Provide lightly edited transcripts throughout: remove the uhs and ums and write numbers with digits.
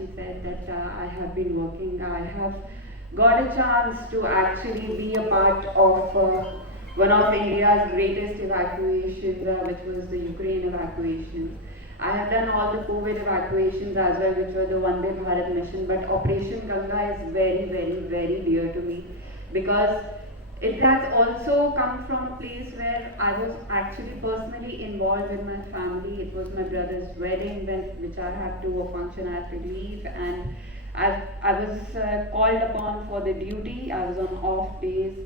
she said that I have been working. I have got a chance to actually be a part of one of India's greatest evacuations, which was the Ukraine evacuation. I have done all the COVID evacuations as well, which were the Vande Bharat mission, but Operation Ganga is very, very, very dear to me because it has also come from a place where I was actually personally involved with my family. It was my brother's wedding, which I had to function, I had to leave, and I was called upon for the duty. I was on off days,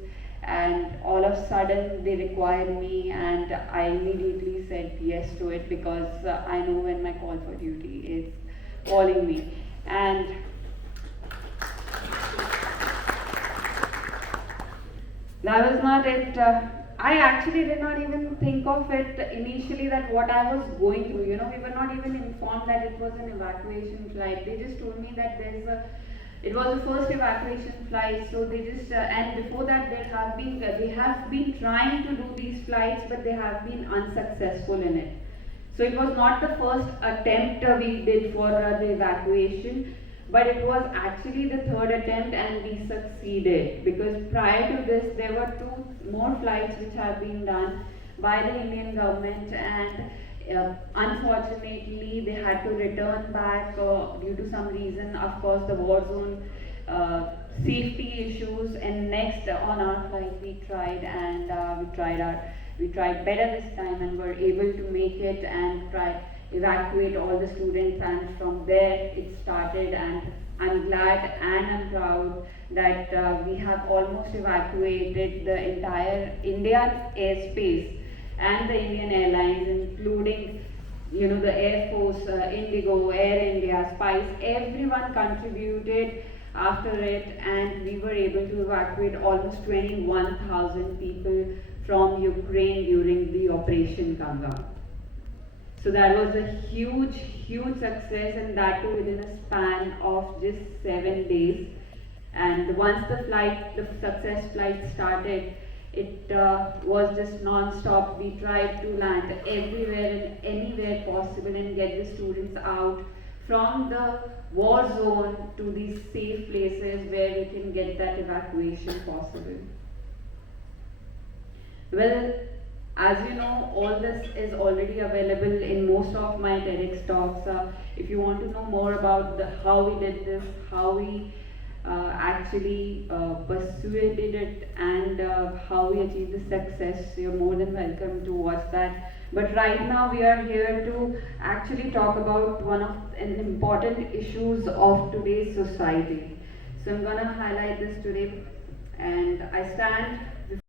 and all of a sudden they required me, and I immediately said yes to it because I know when my call for duty is calling me. And that was not it. I actually did not even think of it initially that what I was going through. You know, we were not even informed that it was an evacuation flight. They just told me that it was the first evacuation flight. So they just and before that they have been trying to do these flights, but they have been unsuccessful in it. So it was not the first attempt we did for the evacuation, but it was actually the third attempt and we succeeded, because prior to this there were 2 more flights which have been done by the Indian government, and unfortunately they had to return back due to some reason, of course the war zone safety issues. And next on our flight we tried, and we tried better this time and were able to make it and evacuate all the students, and from there it started. And I'm glad and I'm proud that we have almost evacuated the entire Indian airspace and the Indian airlines, including the Air Force, Indigo, Air India, Spice. Everyone contributed after it, and we were able to evacuate almost 21,000 people from Ukraine during the Operation Ganga. So that was a huge, huge success, and that too within a span of just 7 days. And once the success flight started, it was just non-stop. We tried to land everywhere and anywhere possible and get the students out from the war zone to these safe places where we can get that evacuation possible. Well, as you know, all this is already available in most of my TEDx talks. If you want to know more about how we did this, how we actually persuaded it, and how we achieved the success, you're more than welcome to watch that. But right now we are here to actually talk about one of the important issues of today's society. So I'm going to highlight this today, and I stand